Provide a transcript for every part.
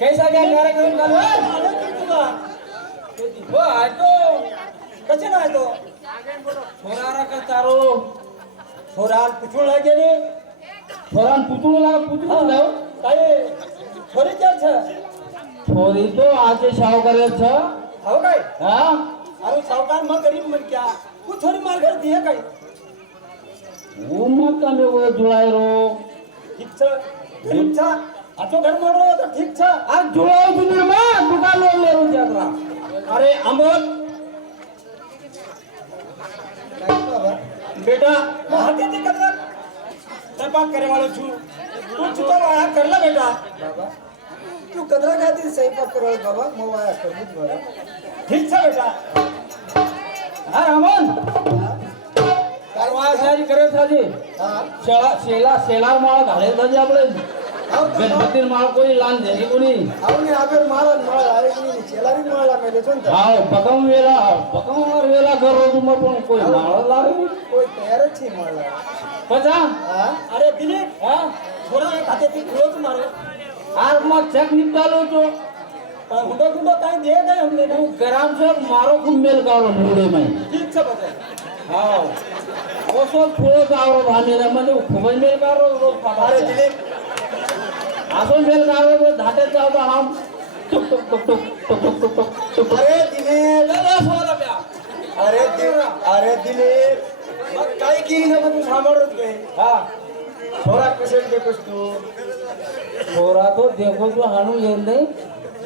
कैसा क्या कार्यक्रम चालू आहे आलं की तुला हो आहे तो कसे नाही तो छोरारा का तारो छोराल पुचूळ आहे गेले छोरान પૂછું લાવ काय छोरी क्या છે छोरी तो આજે સાવકારે છે हो काय હા अरे सावकार मग गरीब म्हण क्या तू छोरी मार घर दिए काय ઉમર તમે वो जुळाय रो ठीक छ गरीब छ आचो घर मोडो तो ठीक छ આ जुळाव दुनिया માં दुकान लो ले रो जात्रा अरे अमोल बेटा हाथे ते कदर स्वयंपाक करे वालो छु तू चुतो वाया करला बेटा बाबा तू कदरा खाती स्वयंपाक करवाल बाबा मग वाया करबूच बरं ठीक छ बेटा હા રામન काय વાહ સારી કરે સાજી हा શેલા શેલા માળ ઘાલે દજ આપણે आव तो ગણપતિ માળ કોઈ લાન દેની કોની आवने आबेर माळा माळ आरे की चेलारी माळा मेले छन ता હા બકમ વેલા ઘર રોજ ઉમર પણ કોઈ માળ લાવે कोई तयार छी माळा પચા हा अरे दिलीप હા थोड़ा हाथे ते क्लोज मारो આર માં ચેક નિકાલો છો पर हुंडो गुंडो काय दे काय हमने ना ગરામ છે મારો ખૂબ મેલ ગાળો મુડે માં ठीक छ बता હા ઓસો થોડો ગાળો ભાનેલા મને ખૂબ જ મેલ ગાળો રોજ પાટા अरे दिलीप આસો મેલ ગાળો તો ધાટે ચાવતા આમ ટુક ટુક ટુક ટુક ટુક ટુક ટુક ટુક ટુક अरे दिलीप લે સોલા પ્યા अरे दिलीप मग काय केली ना तू सांभाळत गए હા छोरा कसे देखोस तू छोरा तो देखो जो हानू ये नहीं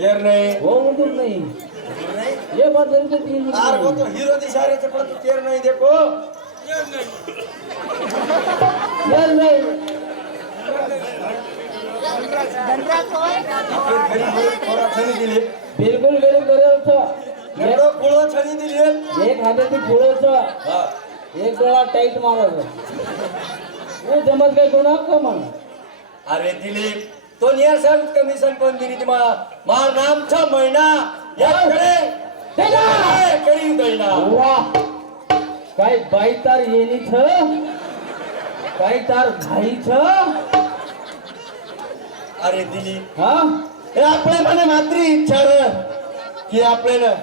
येर नाही वो उधर नहीं ये बात करके तीन आर वो तो हीरो दिसारे चे पण तू तेर नाही देखो ये नहीं गरीब छोरा छणी दिली बिल्कुल गरीब करे तो एवढं कुळ छणी दिली एक हाथे से पुढे तो हा एक गळा टाइट मारो वो जमत गए कोणा कमन अरे दिलीप तो नियर सर कमिशन पण दिली ती मार नाम छ महिना याकडे देना करी दैना वाह काय बाई तार येनी छ काय तार भाई छ अरे दिलीप हा हे आपले म्हणे मात्री इच्छा रे की आपल्याला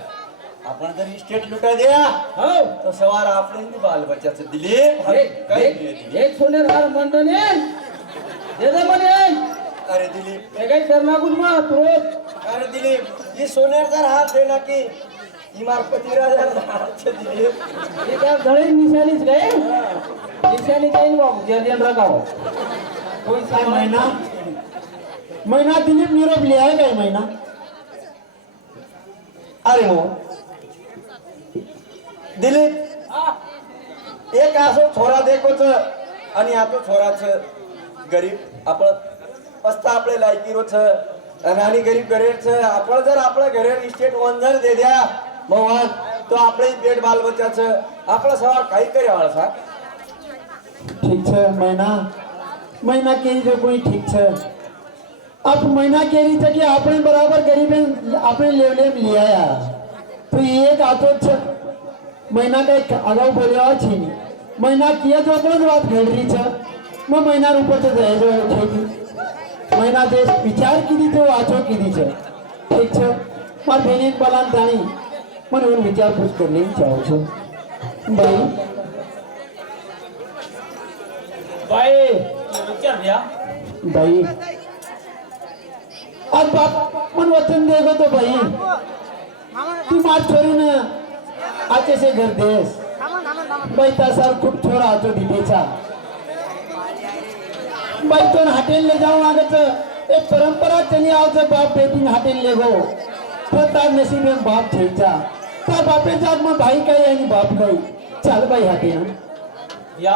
आपण जर इस्टेट लुटा द्या हो तो सवार आपले बाल बच्चाचं दिलीप काय एक सोने हार मंडने दे दे मने अरे दिलीप हे काय करना कुछ मा तुरंत अरे दिलीप ये सोन्याचा हात देना की इमारपती राजा दिलीप ये क्या घड़ी निशानीच गए निशानी काही बाबू जर्जन रखाओ कोई सा महिना महिना दिलीप निरोप लिहाय काय महिना अरे हो दिलीप एक असो छोरा देखोच आणि आतो छोराच गरीब आपण असता आपले लायकी रोच आणि गरीब गरेच आपण जर आपल्या घरे इस्टेट वन जर दे द्या मग तो आपले पेट बाल बच्चाच आपला सवार काही करे वाळसा ठीक है महीना केरी जो कोई ठीक है अब महीना केरी था कि आपने बराबर गरीब आपने लेवले में लिया यार तो एक आतो महीना का एक अगाऊ बोलिया छीनी महीना किया तो अपन बात घड़ रही था मैं महीना ऊपर तो जाएगा उठेगी महीना देश विचार की दी तो आचो की दी है ठीक है मार बहनी बलान जानी मन उन विचार पूछ कर ले चाहो छो भाई भाई क्या भैया भाई आज बाप मन वचन देगो तो भाई तू मार छोरी ना आचे से घर देश भाई तासार खूप छोरा आचो दिदेचा भाई तो हॉटेल ले जाऊं आगत एक परंपरा चली आवचं बाप बेटी हॉटेल ले गो तो तार नसीब में बाप छेचा ता बापे जात मग भाई काही आणि बाप काही चाल भाई हॉटेल भैया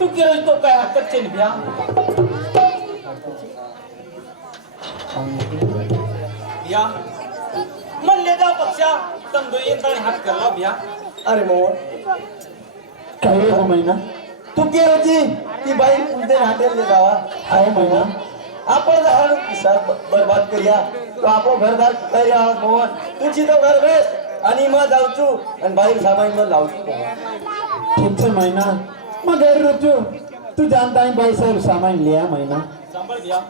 तू क्या तो काय हरकत चेन भैया भैया मन ले जा पक्षा तुम दो ये ताने हाथ कर लो भैया अरे मोहन काही हो महिना तू के होती ती बाई उलटे हॉटेल ले जावा आहे महिना आपण जर किस्सा बर्बाद करूया तो आपलो घरदार तयार आहोत मोहन तुझी तो घर बेस आणि मग जाऊचू आणि बाहेर सामान मग लावचू ठीक है महीना मैं घर रुचू तू जानता है भाई सर सामान लिया महीना संभल भैया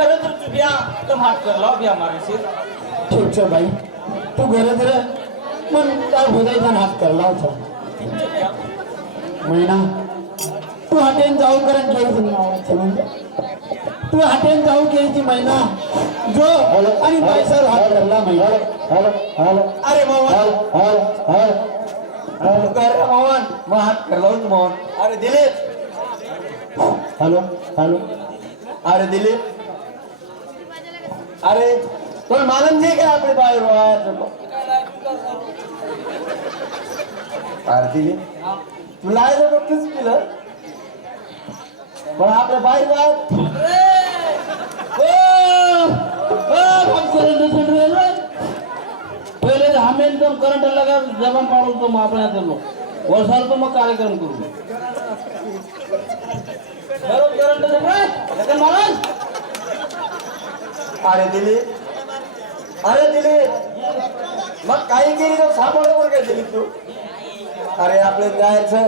खरंच चुक्या तर माफ कर लो भी हमारे से ठीक છે ભાઈ તું ઘરે ઘરે મન તાર ભોજાઈ જાન હાથ કર લાવ છો મહિના તું હાટેન જાવ કરન કેવી છે આવા છે મને તું હાટેન જાવ કેવી છે મહિના જો અને પૈસા હાથ કરલા મહિના હાલો હાલો अरे मोहन હાલો હાલો कर रे मोहन मैं हाथ कर लाऊं मोहन अरे दिलीप હાલો હાલો अरे दिलीप अरे तुला मालूम नाही का आपले बाहेर वाया अरे दिलीप तुला आहे तर तूच पिलं पण आपल्या बाहेर वाया पहले हमें एकदम करंट लगा जमा पाडू तो आपण आता लो वर्षाला तो मग कार्यक्रम करू बरोबर करंट जमा लेकिन महाराज अरे दिलीप मग काही केली तर सापडवर काय दिलीप तू अरे आपले जायचं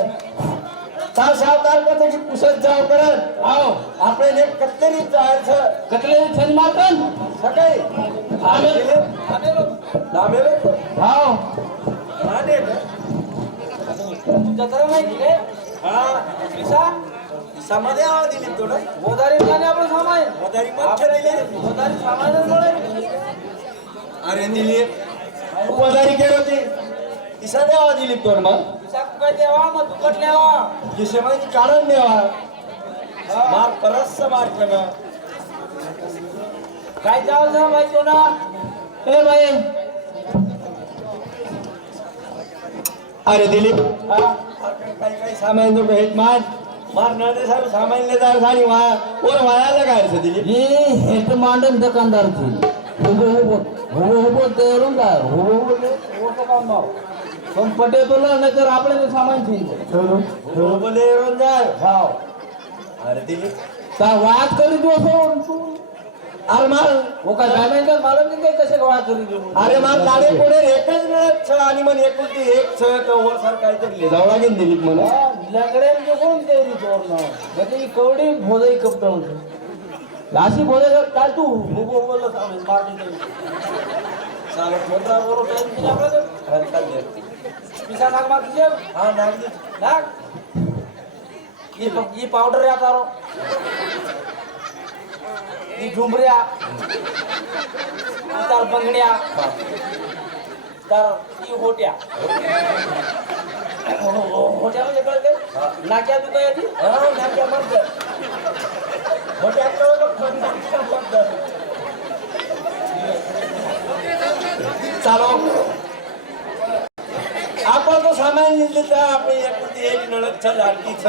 तार सावतार करते की पुसत जाव करत आओ आपले एक कत्तरीत जायचं कतले छन मारतन सकाळी आमे दामेलो आओ राणे जत्रा नाही रे हा पिसा समाधे आवा दिलीप थोडं गोदारी खाने आपण सामाय वदारी मच्छर दिले गोदारी सामायच मुळे अरे दिलीप वदारी केली होती तिसा द्यावा दिलीप तोड मग पिसा काय देवा मग तू कटल्यावा किसे माहिती काढून द्यावा मार परस मार करणं काय जाऊ जा भाई तो ना ए भाई अरे दिलीप काही काही सामान जो हेत मार मार नळदे साहेब सामान ले जा सारी वाया और वायाला काय रे दिलीप ये हेट मांडन दुकानदार थी हो तेरून काय हो तो काम नाव पण पटे तुला नाही तर आपले ते सामान थी बोले रोज जाय हाव अरे दिलीप का वाद करी दो तू अरे मार वो काय डायमेंजर मालूम नाही काय कसे वाद करी दो अरे मार लाडे पुढे एकच मिळत छ आणि मग एकुलती एक छ तर वर सर काहीतरी ले जावं लागेल दिलीप मला लंगडे म्हणजे कोण तेरी चोर ना म्हणजे ही कवडी भोजाई कपटन लाशी भोजाई काय तू भोगो बोलला सामे मारती चालेल मोठा बोलो टाइम दिला आपल्याला हरकत दे पिसा नाग मार तुझे हा नागदी नाग ये पाउडर या तारो ये झुमऱ्या तार बंगड्या तार ये होट्या होट्या म्हणजे कळते नाक्या तू काय ती हा नाक्या मर्द मोठ्या चालो आपण तो सामान लिहिले तर आपली एकुलती एक नळद छ लाडकी छ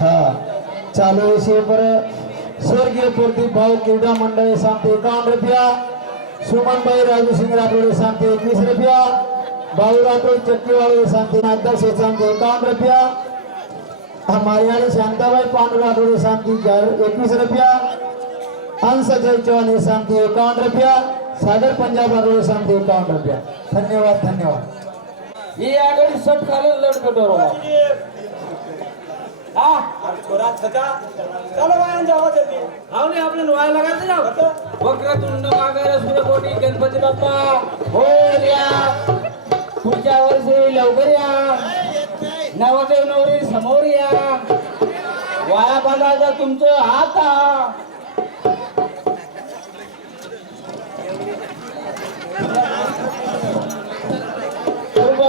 हाँ चालू इसी पर स्वर्गीय प्रदीप भाव क्रीडा मंडळ सांगते 51 रुपया सुमन भाई राजू सिंह राठोड सांगते 21 रुपया बाबू राठोड चक्कीवाले सांगते अध्यक्ष सांगते 51 रुपया हमारे वाले शांताबाई पांडु राठोड सांगते 21 रुपया हंस जय चौहान सांगते 51 रुपया सागर पंजाब राठोड सांगते 51 रुपया धन्यवाद धन्यवाद ये आगडी सट खाली लटकटोर हाँ छोरा छका चलो बायन जावा जल्दी हाव नाही आपल्याला व्हायला लागायचं ना वक्रतुंड मागारा सूर्यकोटी गणपती बाप्पा होर्या पुढच्या वर्षी लवकर या नवदेव नवरी समोर या वाया बांधायचा तुमचं हाता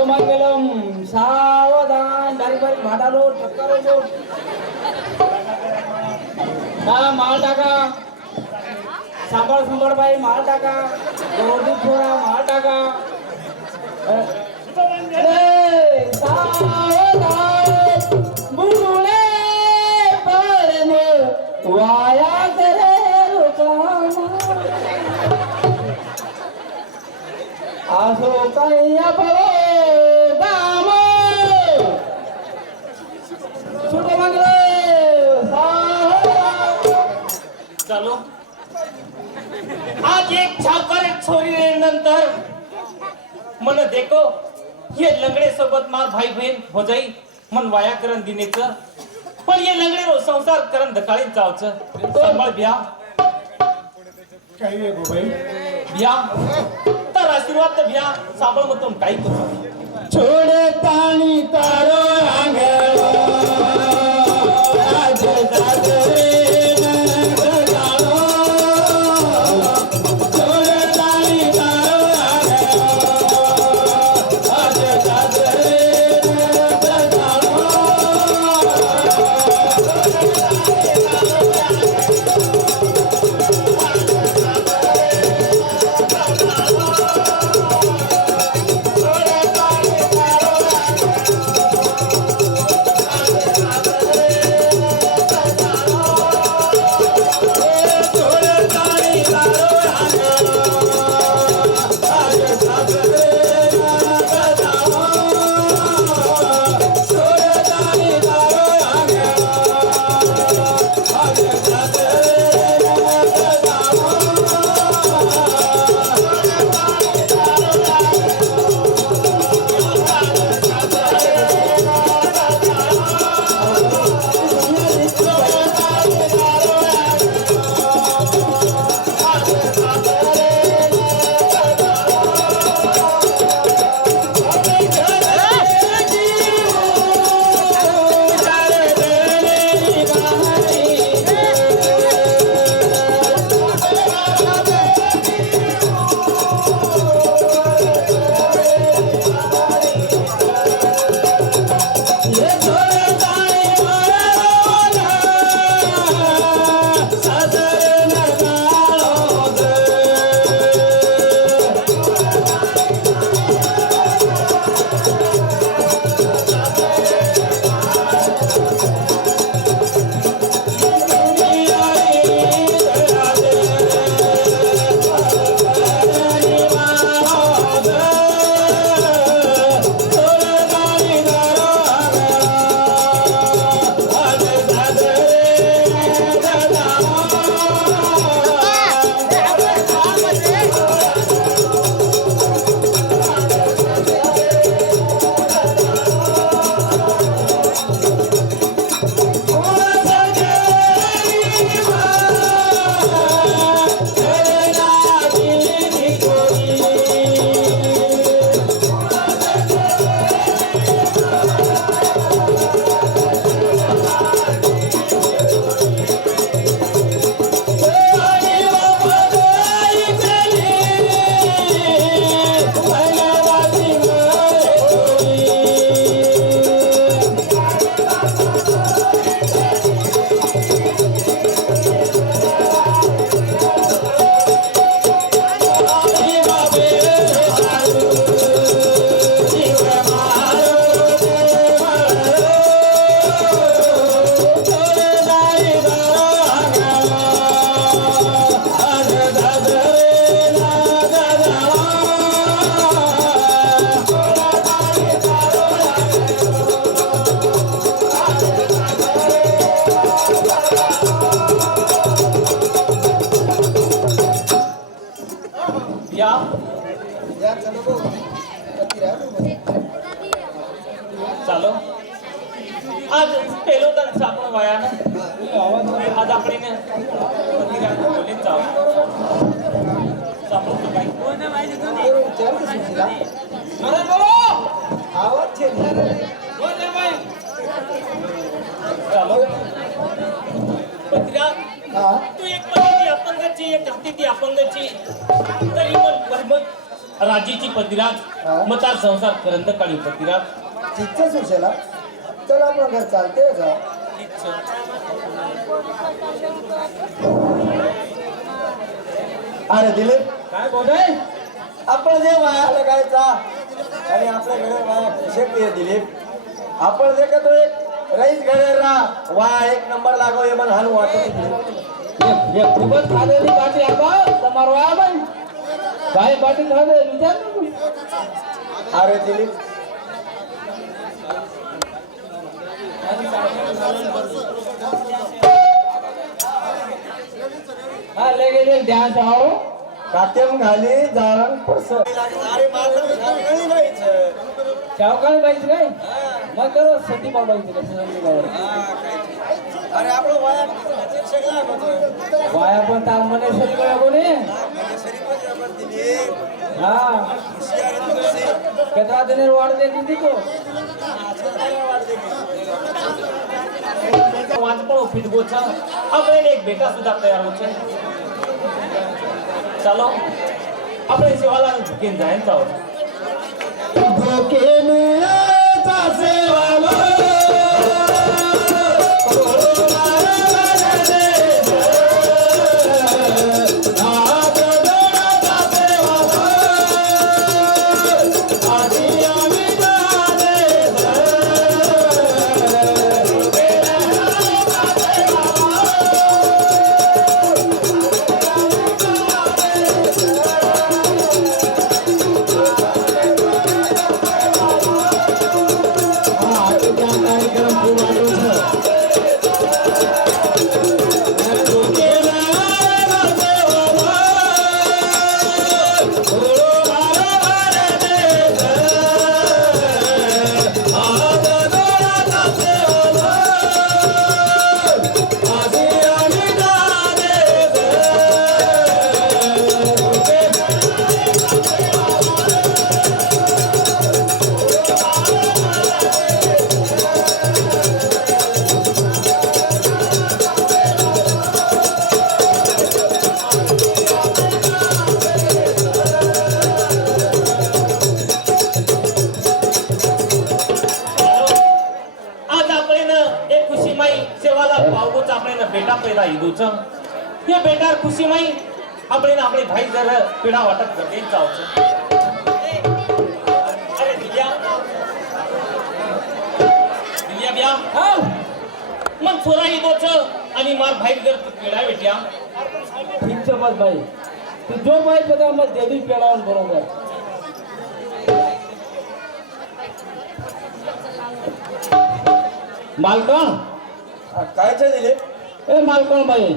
मंगलम सावधान बारीक बारीक भाटा लोट ठक्कर लोट हा माल टाका सांभाळ सांभाळ बाई माल टाका गवडी थोडा माल टाका सावधान बुडुळे परने वाया करे रुकामा आसो कैया भरो दाम सुख मंगले चालो आज एक छापर एक छोरी नंतर मन देखो हे लंगडे सोबत मार भाई बहीण हो जाई मन वाया करण दिनेचं पण हे लंगडे रो संसार करण दकाळीत जावचं संभाळ बिया काही वेगो बाई बिया तर आशीर्वाद तर बिया साबळ मतून काही करू छोडे ताणी तारो आंगळ आज जागरे चालो आज पेलो तर सापण वाया ना आज आपण बोलीत जाऊ सापण तो काही चालो पत्रिका तू एक पत्नी अपंगाची एक ती अपंगाची तरी पण राजीची पतिराज मतार संसार करंद काळी पतिराज ठीकच सुशेला चल आपण घर चालते जा अरे दिलीप काय बोलाय आपण जे वाया लगायचा आणि आपल्याकडे वाया शेती दिलीप आपण जे का तो एक रईस घरे राहा वा एक नंबर लागो हे मन हाल वाटत ये खूपच खालेली बाटी आबा તમારો આ ભાઈ काय बाटी खाले विचार अरे दिलीप हा ले गेले ध्यान आओ काटेम घाली जारण पडस अरे माझं घरी नाहीच शावकाळी पाहिजे काय मग तर सती पाहिजे अरे आपलं वाया सगळा होतं. वाया पण ताल म्हणे सती कोणी हा कचरा देणे वाढ देते तो વાંચપણો ફીટગો છે આપણે એક બેટા સુધા તૈયાર છે ચાલો આપણે સેવાલાલ ઝુકીને જાય જાઓ धोके में जासे वाला बेटा पैदा ईदू छ ये बेटा खुशी में આપણે ભાઈ જર પીડા વાટક કરી જાવ છે અરે દિયા બ્યા હા મન છોરા ઈદો છે અને માર ભાઈ જર પીડા વેટ્યા ठीक છે બસ ભાઈ તું જો ભાઈ બધા મત દેવી પેલાવન બરોબર માલકણ काय છે दिलीप ए मालकण भाई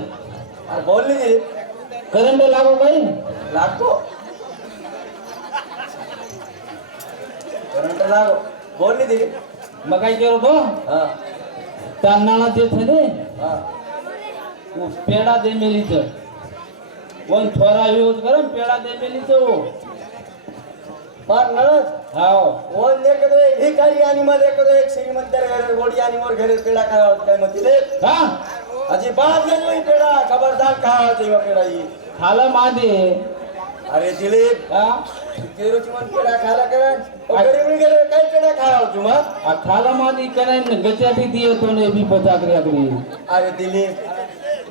बोल नी दिलीप करंट लागो भाई लागतो करंट लागो बोल नी दिलीप मग काय केलं तो हा तांदळा जे છે ને हा वो पेड़ा दे मेली છે कोण छोरा यूज કરે પેડા દે મેલી છે वो मार नळस हाव ओन देखतो ही काही आणि मध्ये देखतो एक श्रीमंत घरे गोडी आणि मोर घरे पेडा काय म्हणते रे हा अजी बाप गेलो ही पेडा खबरदार खावा तेव्हा पेडा ही खाला मादे अरे दिलीप हा केरोची मन पेडा खाला करा गरीब गेले काय पेडा खावा तुम्हा आ खाला मादी कराय ने गचाटी दियो तो ने भी पचाक राखली अरे दिलीप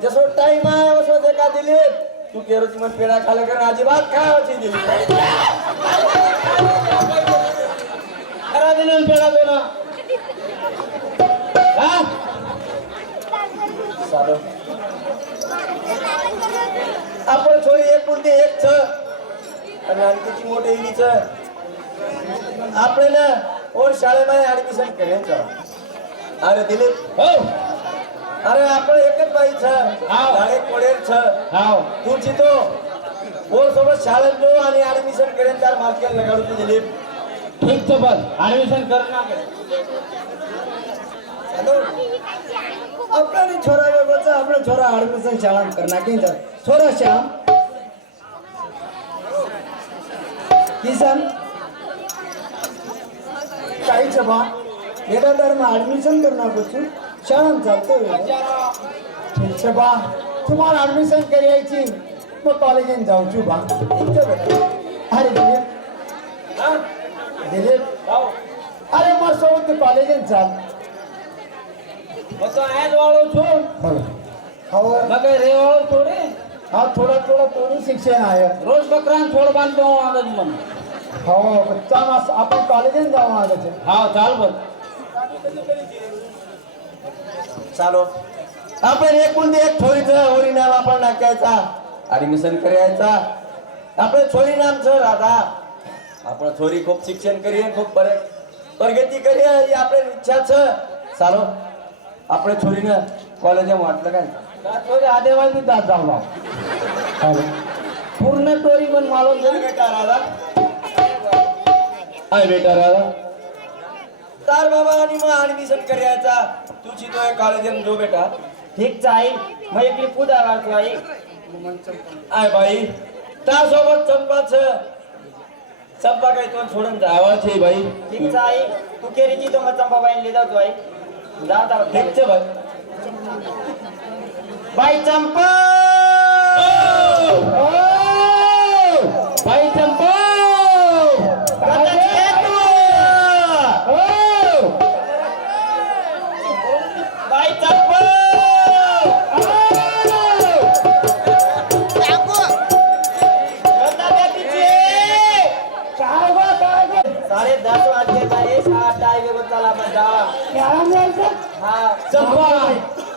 जसो टाइम आहे वसो देखा दिलीप तू केरोची मन पेडा खाला करा अजिबात खावाची दिलीप खरा दिलन पेड़ा देना हा साधो आपण छोरी एक पुरती एक छ आणि आणखीची मोठी इडी छ આપણે ને ઓર શાળામાં એડમિશન करायचं अरे दिलीप हो अरे आपण एकच बाई छ हाव. झाडे कोडेर छ हाव तू चितो ओर सोबत शाळेत जो आणि ऍडमिशन करेन त्यार मालकीला लगाडू तू दिलीप ठीक છે બસ એડમિશન કર નાખે આપણે છોરા બચ્ચા આપણે છોરા એડમિશન શાળામાં કરી નાખી છે છોરા શ્યામ કિશન काही છે બા બેટા તારમાં એડમિશન કરી નાખું છું શાળામાં ચાલતો ઠીક છે બા તમારું એડમિશન કરી આવી છી હું કોલેજે જાઉં છું બા ઠીક છે બેટા અરે દિલીપ હા દિલીપ આવો અરે માર સોબત કોલેજે ચાલ હું તો આજ વાળો છું હવે મગે રે વાળો થોડે હા થોડા થોડા થોડું શિક્ષણ આવ્યા રોજ બકરાન છોડ બાંધતો હું આગળ મને હવે બચ્ચામાં આપણે કોલેજે જવા આવે છે હા ચાલ બસ चालो आपण एकूण एक छोरीचं होरी नाव आपण नाकायचा ऍडमिशन करायचा आपलं छोरी नाम छ राधा आपण छोरी खूप शिक्षण करीये खूप बरे प्रगती करीये ही आपली इच्छा छ चालो आपल्या छोरीनं कॉलेजमध्ये वाटलं काय थोडे आदेवादी जात जाऊ बा पूर्ण टोरी पण मालूम बेटा राधा आय बेटा राधा तार बाबा आणि मग ऍडमिशन करायचा तुझी तो कॉलेज जो बेटा ठीक आहे मग एकली पूजा वाचू आई आय बाई त्यासोबत चंपा काही तो सोडून जावाच आहे बाई ठीक आहे तू केरीची तो मग चंपाबाई लिहिला तू आई जाऊ ठीक छे बाई बाई चंपा बाई चंपा बाई चंपा साडे 10 वाजले आहे 6:30 वेळ चला मग जा हा चंपा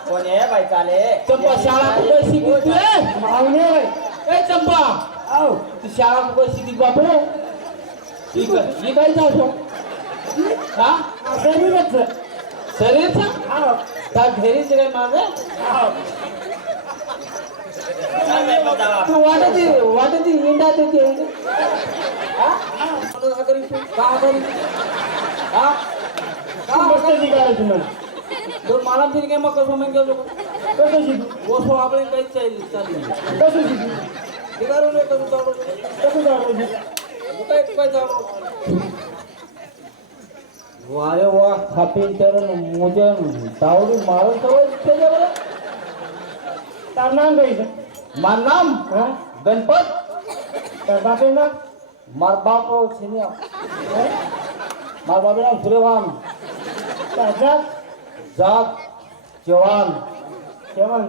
कोण आहे बाई चाले चंपा शाळा कुठे शिकवते मावने ए चंपा आव तू शाळा कुठे शिकली बापू ठीक आहे ही काय जाऊ हा शरीरच शरीरच आव त्या घरीच काय माझं तू वाटत इंडा देते हा का करी हा का मस्त निघालायची मला तो मला फिर काय मग कसं म्हणजे कसं शिकू वसो आपले काही चालेल कसं शिकू ते करून कसं जाऊ काय जाऊ वारे वा खापीन तर मोजन तावडी मारून सवय त्याच्यावर तार नाम गायचं मार नाम गणपत तर बापे ना मार बाप सिनिया मार बापे नाम सूर्यवान जात जात जवान जवान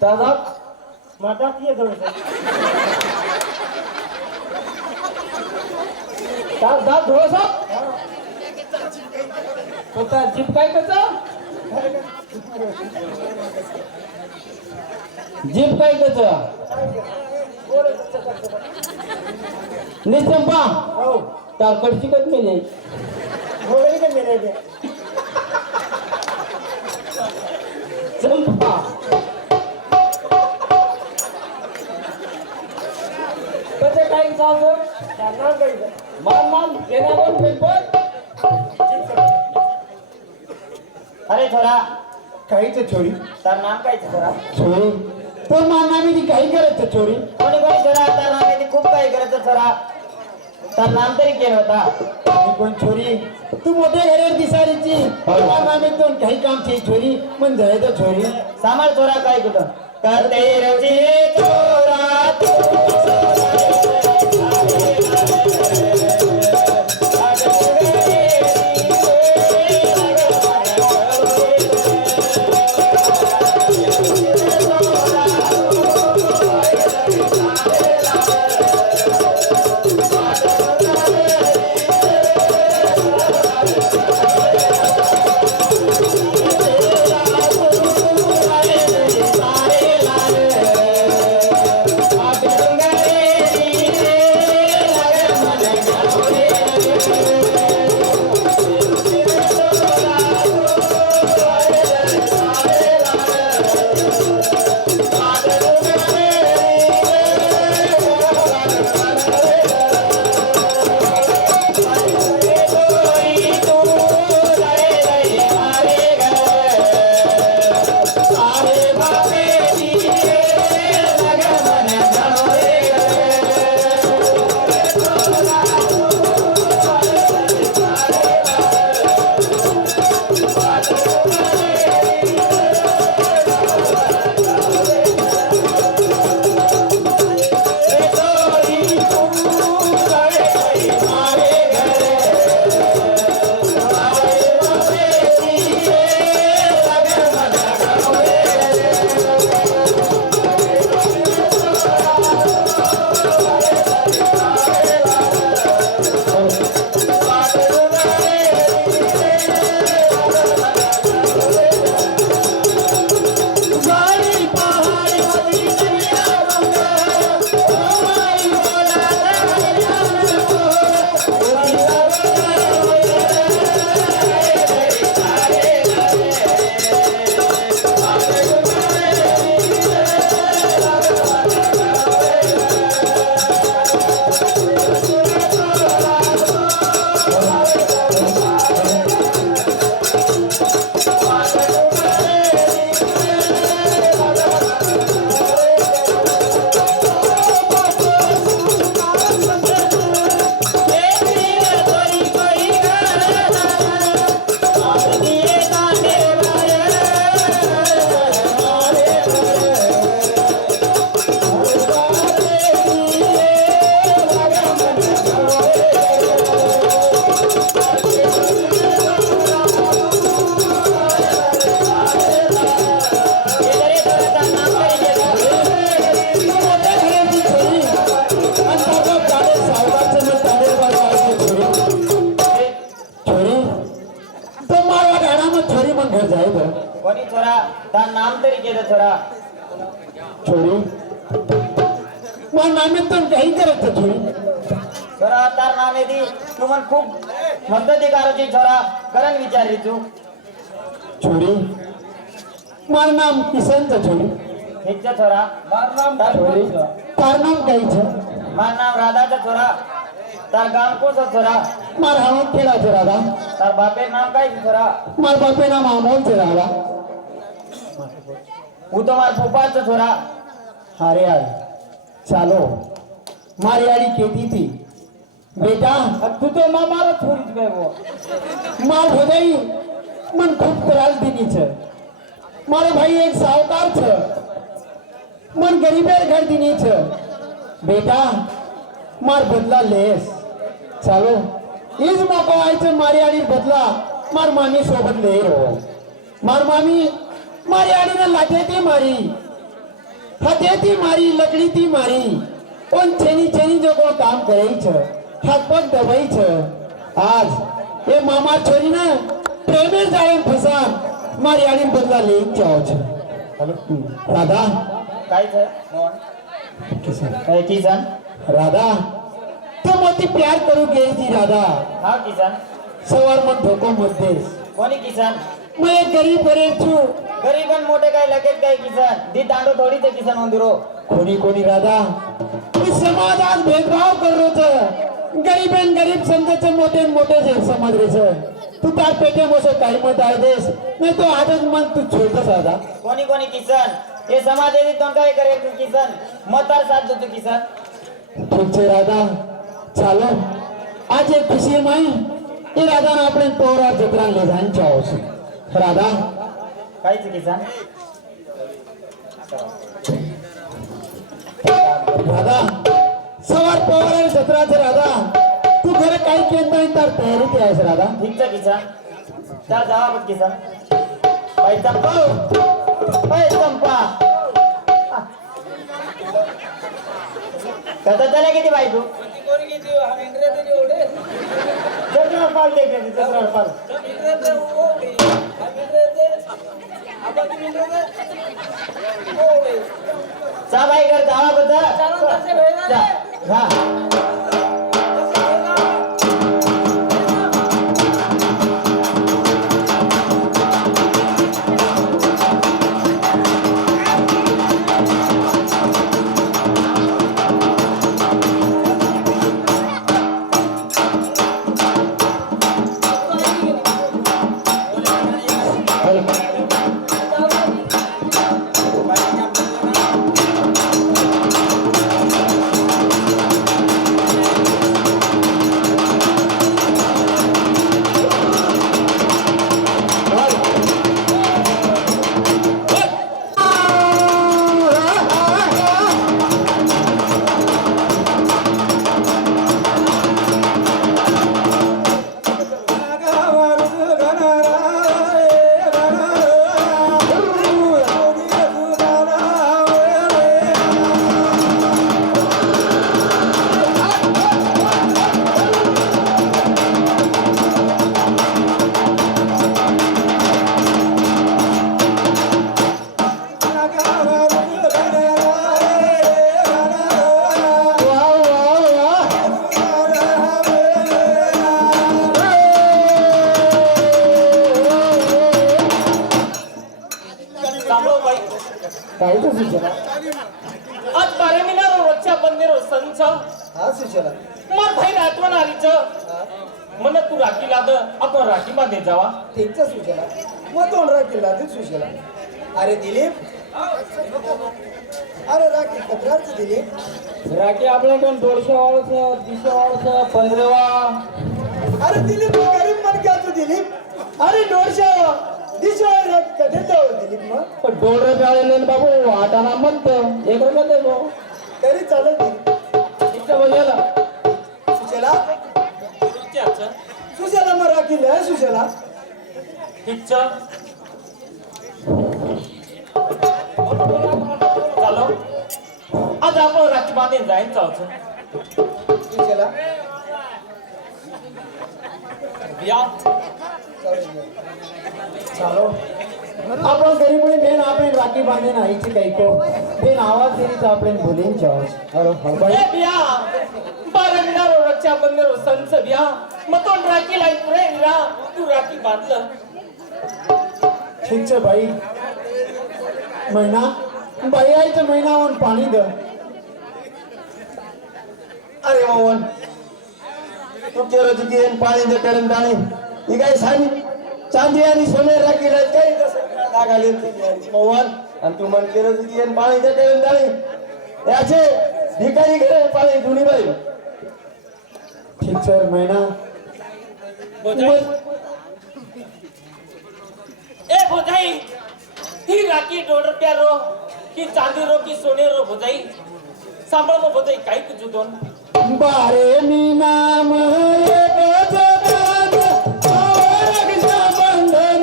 दादात माटात ये थोडस दात थोडसा स्वतः जीप काय कसं जीप काय कसं निचंपा हो तार कडची कत मेले होळी का मेले चंपा कसं काय सांगतो मान अरे छोरा काहीच छोरी तर नाम काय छोरा छोरी तो माननामी ती काही करत छोरी कोणी कोणी छोरा तर नाम खूप काही करायचं छोरा तर नाम तरी केलं होता मी कोण छोरी तू मोठ्या घरावर दिसारीची माननामी तो काही काम ची छोरी पण जायचं छोरी सामार छोरा काय कुठं करते रची छोरा तू જાય તો કોની છોરા તાર નામ તરી કે છોરા છોરી માર નામે તો કઈ કરે છે છોરી છોરા તાર નામે દી તું મને ખૂબ મદદ કરો છે છોરા કરન વિચારી છું છોરી માર નામ કિશન છે છોરી ઠીક છે છોરા મારું નામ છોરી તાર નામ કઈ છે માર નામ રાધા છે છોરા તાર ગામ કો છે છોરા માર હાવત કેડા છે રાધા તાર બાપે નામ કઈ છે છોરા માર બાપે નામ અમોલ છે રાધા હું તો માર ફૂફા છે છોરા હારે યાર ચાલો મારી આડી કેતી હતી બેટા તું તો મારો છોરી જ ગયો માર ભોજાઈ મન ખૂબ ત્રાસ દીધી છે મારો ભાઈ એક સાવકાર છે મન ગરીબે ઘર દીની છે બેટા માર બદલા લેસ ચાલો એ જ મોકો આવે છે મારી આડી બદલા માર મામી સોબત લઈ રહ્યો માર મામી મારી આડીને લાઠેથી મારી હાથેથી મારી લકડીથી મારી પણ છેની છેની જો કોઈ કામ કરે છે હાથ પગ દબાઈ છે આજ એ મામા છોરીને પ્રેમે જાણે ફસા મારી આડી બદલા લઈ જાઓ છે રાધા કઈ છે મોહન કઈ કિશન રાધા તો મોતી પ્યાર કરું કે જી રાધા હા કિશન સવારમાં ધોકો મત દેસ કોની કિશન मैं एक गरीब गरीब छू गरीबन मोटे काय लगेच काय किसन दी तांडो थोडी ते किसन मंदिरो कोणी कोणी राधा इस समाज आज भेदभाव कर रो छे गरीबन गरीब समजे छे मोटे मोटे जे समाज रे छे तू तार पेटे मोसे काही मत आय देस नहीं तो आजच मन तू छोड़ दे राधा कोणी कोणी किसन हे समाज एदी तोंड काय करे किसन मतार साथ देतो किसन ठीक छे राधा चालो आज एक खुशी में ये राधा ने अपने तोरा जतरा ले जान चाहो छे राधा काय છે કિसन राधा सवार पवार जत्रा छे राधा तू घरे काही केत नाही तर तयारी ते आहेस राधा ठीक છે કિसन ચાલ જવા પડ કિसन ભાઈ ચંપા ભાઈ ચંપા કતો ચાલે किती भाई तू कोणी किती हा इंग्रजी एवढे चल पाल दे के चल पाल इंग्रजी ओढे हा इंग्रजी आपण इंग्रजी ओढे चा भाई घर जावा बता चालन तसे भेदा जा हां काही तो सुचना आज बारे मिनारो रोजच्या बंदेरो संच हा सुचना मग भाई आठवण आलीच मन तू राखी लाद आपण राखी मध्ये जावा ठीक सुचना मग तोंड राखील ते सुचना अरे दिलीप अरे राखी कत्राच दिलीप राखी आपल्याकडून 150 वाळच 200 वाळच 15 अरे दिलीप गरीब मन क्या तू दिलीप अरे 150 दिशा कधी जाऊ दिलीप मग पण 2 रुपये बाबू आटाना म्हणत 1 रुपया देतो तरी चालत इतकं बघायला सुचला त्याचं सुचला मग राखील आहे सुचला हिचं चालो आज आपण राखी मध्ये जाईन जाऊचं सुचला या चालो आपण गरीबोनी बेन આપણે રાખી બાંધીને આવી છે કઈકો બેન આવાજ દેરી તો આપણે ભૂલીને જાઓ અરે હરભાઈ ए बिया बारंदारो रक्षा बंदरो संस बिया मतोन राखी लाई रे रा तू राखी बांधलं ઠીક છે ભાઈ મહિના ભાઈ આવી તો મહિનામાં પાણી દે अरे मोहन तू केलं की पाणी दे करून दाणे ही काय साडी चांदी आणि सोने राखीला काही तसं लागाले मोहन आणि तू म्हण केलं की पाणी दे करून दाणे याचे भिकारी घरे पाणी धुणी बाई ઠીક છે મહિના बोजाई ए बोजाई ही राखी ₹1.5 रो की चांदी रो की सोने रो बोजाई सांभाळ मग बोजाई काय तुझं दोन बारे मी नाम एक जगत और रक्षाबंधन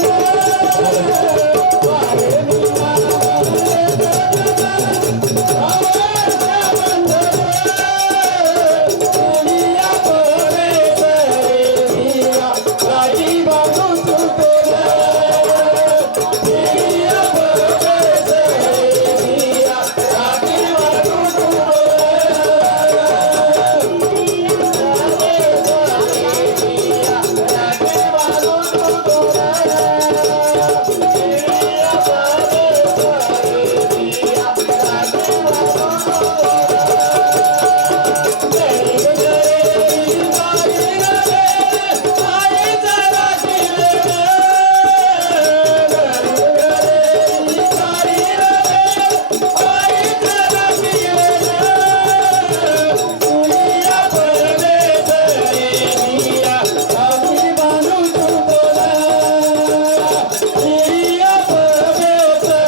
बारे मी नाम एक जगत और रक्षाबंधन दुनिया भरे सहेलिया राखी बांधू तुझे दुनिया भरे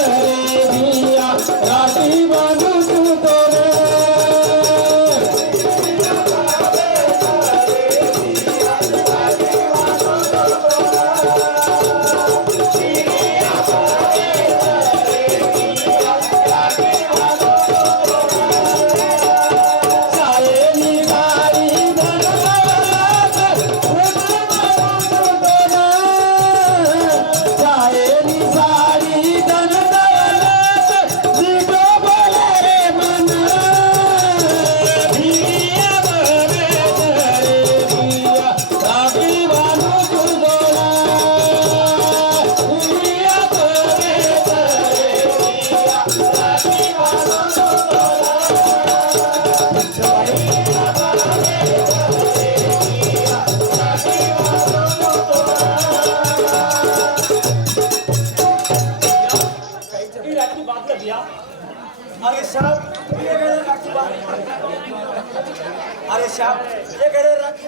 सहेलिया राखी बांधू तुझे ही राखी बांधलं बिया अरे साहब ये करे राखी अरे साहब ये करे राखी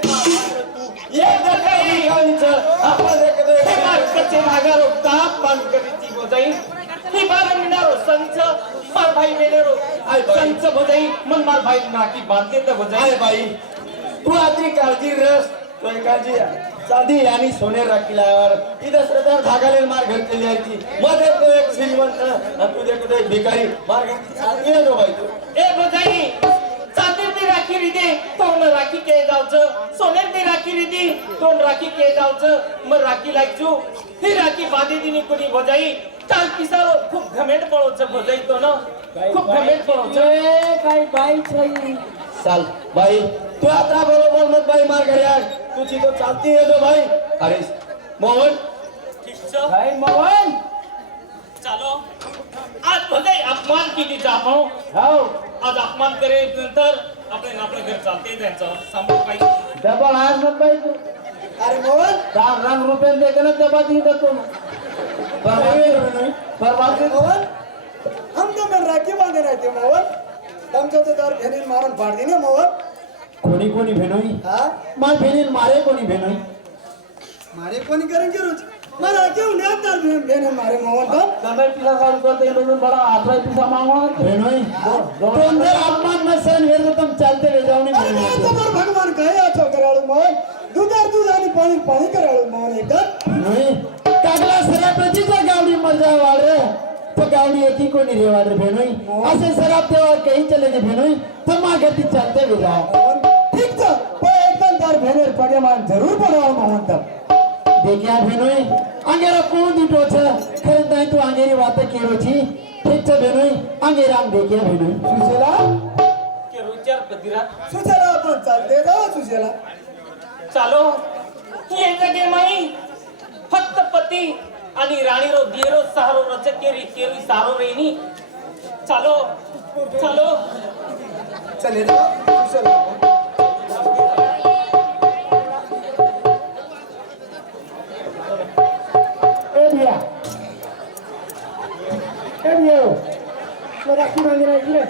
ये दरकारी गावचं आपण हे मार्कचे भागारो ताप बांध करीची बोजाई ही बारा मिनारो संच मार भाई मेलेरो संच बोजाई मन मार भाई नाकी बांधले तर बोजाई अरे बाई तू आधी काळजी रस तो काळजी चांदी आणि सोने राखील्यावर इथं श्रद्धा धागाले मार घातलेली आहे ती मध्ये तो एक श्रीमंत आणि तुझे कुठे एक भिकारी मार घातली चांदी आहे तो बाई तू ए बोजाई चांदीची राखी रिदी तोंड राखी के जावचं सोन्याची राखी रिदी तोंड राखी के जावचं मग राखी लायचू ही राखी बांधी दिनी कोणी बोजाई काल पिसारो खूप घमेंट पळवचं बोजाई तो ना खूप घमेंट पळवचं काय बाई छई चाल बाई तू आता बरोबर मत बाई मार घरी आण तुझी तो चालती आहे जो बाई अरे मोहन ठीक काय मवन चालो आज भले अपमान किती जापो हो आज अपमान करे नंतर आपले घर चालते त्यांचं सांभाळ काही डबल आज मत बाई तू अरे मोहन ₹4 देते ना डबा दी तो बर्बाद मोहन हम तो मैं राखी बांधे रहते मोहन तुमको तो दर भेने मारन फाड़ दी ना मोहन कोणी कोणी भेनोई हाँ मार भेनील मारे कोणी भेनोई मारे कोणी करेंगे रोज मैं राखी हूँ ना दर भेने मारे मोहन तो समय पिसा काम करते लोग बड़ा 18 पिसा मांगो भेनोई तो अंदर अपमान में सहन वेर तो तुम चलते ले जाओ अरे नहीं मैं तो मर भगवान कहे आछो कराळू मोहन दूध आणि पाणी कराळू मोहन एकदम नहीं कागला सरापतीचा गावडी मर जाए वाले तो गावडी एकी कोणी रे वाले भेनोई असे शराब देवा कहीं चले गए भेनोई तो मां गति चलते ले जाओ ठीक था पर एकदम दर भेने पड़े मान जरूर पड़वा मोहन तब देखिया भेनोई अंगेरा कौन दिटो छ खरे नहीं अंगेरी वात केरो छी ठीक छ बेनोई अंगे राम देखिया बेनोई सुशेला के रुचार पदिरात सुचेला आपण चालते जाऊ सुचेला चालो ये जगे माई फक्त पती आणि राणी रो दिरो सहारो रच केरी केरी सारो रेनी चालो चालो चले जाऊ सुचेला ए बिया मेरा की मांग रहा है ये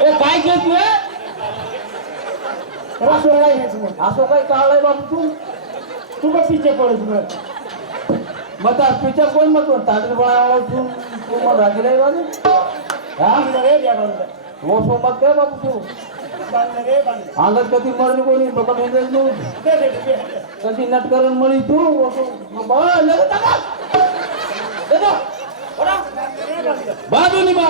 ए काय घेतोय रस वाला है इसमें असं काय चाललंय बाबू तू का पीछे पड़ इसमें मग त्या पिक्चर कोण मग तांदूळ बनवावं तू मग राखीला बाजू हा रे बिया बंद वो सोबत काय बाबू तू बंद रे बंद अंगात कधी मरली कोणी लोक मेंदल तू दे कधी नटकरण मळी तू बाजूनी बा